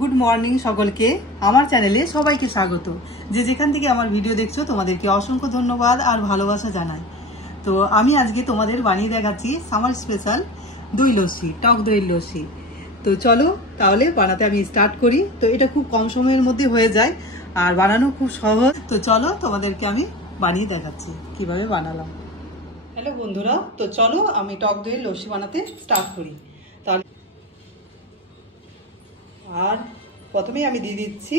Good morning সকলকে, আমার চ্যানেলে সবাইকে স্বাগত। যে যেখান থেকে আমার ভিডিও দেখছো তোমাদেরকে অসংখ্য ধন্যবাদ আর ভালোবাসা জানাই। তো আমি আজকে তোমাদের বানিয়ে দেখাচ্ছি সামার স্পেশাল দই লস্যি, টক দই লস্যি। তো চলো তাহলে বানাতে আমি স্টার্ট করি। তো এটা খুব কম সময়ের মধ্যে হয়ে যায় আর বানানো খুব সহজ। তো চলো তোমাদেরকে আমি বানিয়ে দেখাচ্ছি কিভাবে বানালাম। হ্যালো বন্ধুরা, তো চলো আমি টক দইয়ের লস্যি বানাতে স্টার্ট করি। তাহলে আর প্রথমেই আমি দিয়ে দিচ্ছি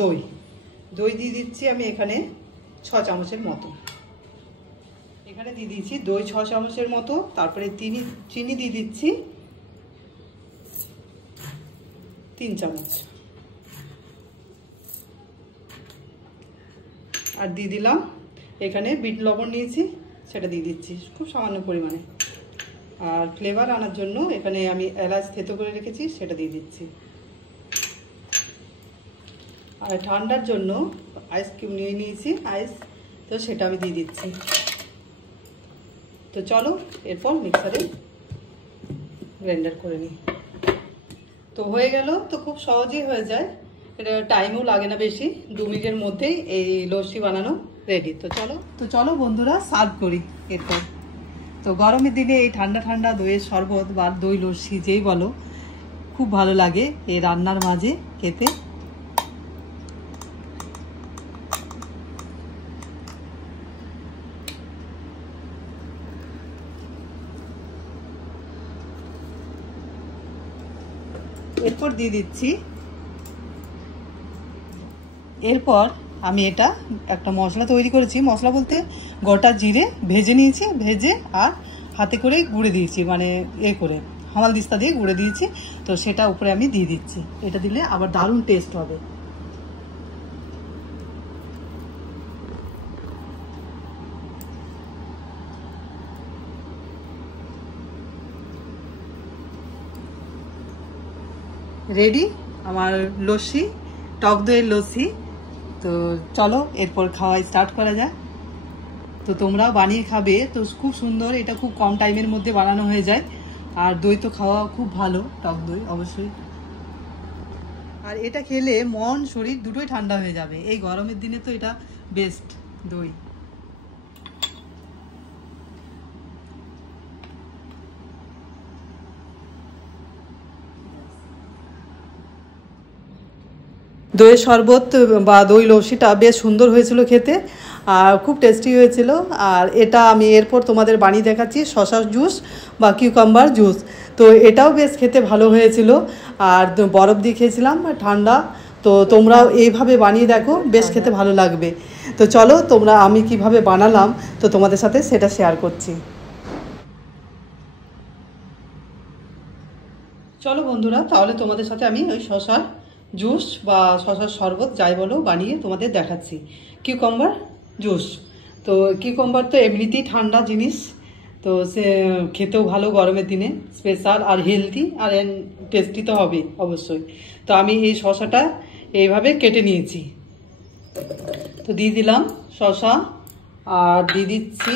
দই দিয়ে দিচ্ছি আমি এখানে 6 চামচের মতো। এখানে দিয়ে দিচ্ছি দই 6 চামচের মতো। তারপরে চিনি দিয়ে দিচ্ছি 3 চামচ, আর দিয়ে দিলাম এখানে বিট লবণ নিয়েছি, সেটা দিয়ে দিচ্ছি খুব সামান্য পরিমাণে। আর ফ্লেভার আনার জন্য এখানে আমি এলাচ থেতো করে রেখেছি, সেটা দিয়ে দিচ্ছি। আর ঠান্ডার জন্য আইস কিউব নিয়ে নিয়েছি, আইস, তো সেটা আমি দিয়ে দিচ্ছি। তো চলো এরপর মিক্সারে গ্রাইন্ডার করে নিই। তো হয়ে গেল, তো খুব সহজেই হয়ে যায়, এটা টাইমও লাগে না বেশি, 2 মিনিটের মধ্যেই এই লস্যি বানানো রেডি। তো চলো বন্ধুরা সার্ভ করি এরপর। তো গরমের দিনে এই ঠান্ডা ঠান্ডা দইয়ের শরবত বা দই লস্যি যেই বলো, খুব ভালো লাগে এই রান্নার মাঝে খেতে। এরপর দিয়ে দিচ্ছি, এরপর আমি এটা একটা মশলা তৈরি করেছি। মশলা বলতে গোটা জিরে ভেজে নিয়েছি, ভেজে আর হাতে করে গুঁড়ে দিয়েছি, মানে করে হামাল দিস্তা দিয়ে গুঁড়ে দিয়েছি। তো সেটা উপরে আমি দিয়ে দিচ্ছি। এটা দিলে আবার দারুণ টেস্ট হবে। রেডি আমার লস্যি, টক দইয়ের লস্যি। তো চলো এরপর খাওয়া স্টার্ট করা যায়। তো তোমরাও বানিয়ে খাবে। তো খুব সুন্দর, এটা খুব কম টাইমের মধ্যে বানানো হয়ে যায়। আর দই তো খাওয়া খুব ভালো, টক দই অবশ্যই। আর এটা খেলে মন শরীর দুটোই ঠান্ডা হয়ে যাবে। এই গরমের দিনে তো এটা বেস্ট দই। দইয়ের শরবত বা দই লস্যিটা বেশ সুন্দর হয়েছিল খেতে, আর খুব টেস্টি হয়েছিল। আর এটা আমি এরপর তোমাদের বানিয়ে দেখাচ্ছি শসা জুস বা কিউকাম্বার জুস। তো এটাও বেশ খেতে ভালো হয়েছিল, আর বরফ দিয়ে খেয়েছিলাম ঠান্ডা। তো তোমরাও এইভাবে বানিয়ে দেখো, বেশ খেতে ভালো লাগবে। তো চলো তোমরা আমি কিভাবে বানালাম তো তোমাদের সাথে সেটা শেয়ার করছি। চলো বন্ধুরা, তাহলে তোমাদের সাথে আমি ওই শসার জুস বা শসার শরবত যাই বলো বানিয়ে তোমাদের দেখাচ্ছি। কিউকাম্বার জুস, তো কিউকাম্বার তো এমনিতেই ঠান্ডা জিনিস, তো সে খেতেও ভালো গরমের দিনে, স্পেশাল আর হেলদি আর টেস্টি তো হবে অবশ্যই। তো আমি এই শসাটা এইভাবে কেটে নিয়েছি। তো দিয়ে দিলাম শসা, আর দিয়ে দিচ্ছি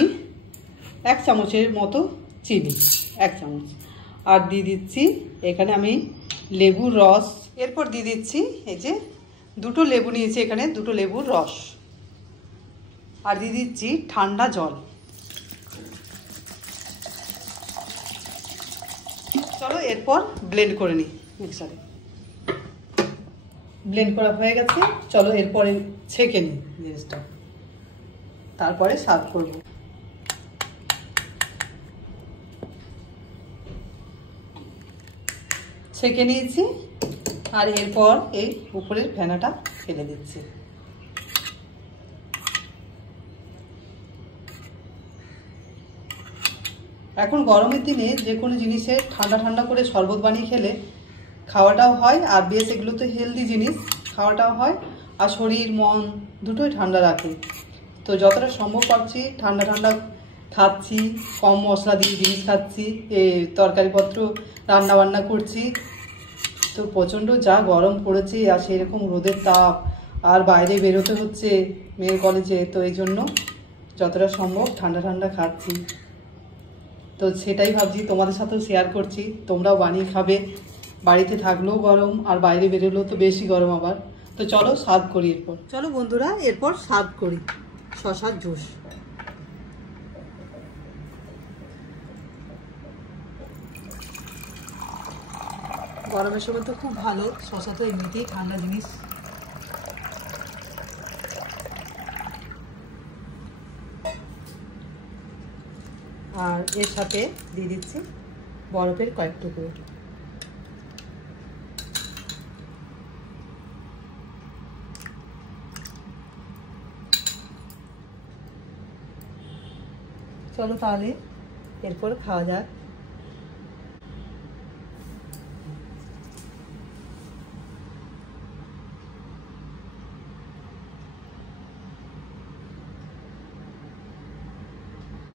1 চামচের মতো চিনি, 1 চামচ, আর দিয়ে দিচ্ছি এখানে আমি লেবুর রস। এরপর দিয়ে দিচ্ছি এই যে 2টো লেবু নিয়েছি, এখানে 2টো লেবুর রস, আর দিয়ে দিচ্ছি ঠান্ডা জল। চলো এরপর ব্লেন্ড করে নিই মিক্সারে। ব্লেন্ড করা হয়ে গেছে, চলো এরপরে ছেঁকে নিই জিনিসটা, তারপরে সার্ভ করব। ছেঁকে নিয়েছি, আর এরপর এই উপরের ফেনাটা ফেলে দিচ্ছি। এখন গরমের দিনে যে কোনো জিনিসের ঠান্ডা ঠান্ডা করে শরবত বানিয়ে খেলে খাওয়াটাও হয়, আর বেশ এগুলো তো হেলদি জিনিস, খাওয়াটাও হয়, আর শরীর মন দুটোই ঠান্ডা রাখে। তো যতটা সম্ভব পারছি ঠান্ডা ঠান্ডা খাচ্ছি, কম মশলা দিয়ে জিনিস খাচ্ছি, তরকারিপত্র রান্না বান্না করছি। তো প্রচণ্ড যা গরম পড়েছে, আর সেরকম রোদের তাপ, আর বাইরে বেরোতে হচ্ছে মেয়ের কলেজে, তো এই জন্য যতটা সম্ভব ঠান্ডা ঠান্ডা খাচ্ছি। তো সেটাই ভাবছি তোমাদের সাথেও শেয়ার করছি, তোমরাও বানিয়ে খাবে বাড়িতে থাকলেও গরম আর বাইরে বেরোলেও তো বেশি গরম আবার। তো চলো সার্ভ করি এরপর। চলো বন্ধুরা এরপর সার্ভ করি শশার জুস। গরমের সময় তো খুব ভালো, শশা তো এমনিতেই ঠান্ডা জিনিস। আর এর সাথে দিয়ে দিচ্ছি বরফের কয়েক টুকরো। চলো তাহলে এরপর খাওয়া যাক।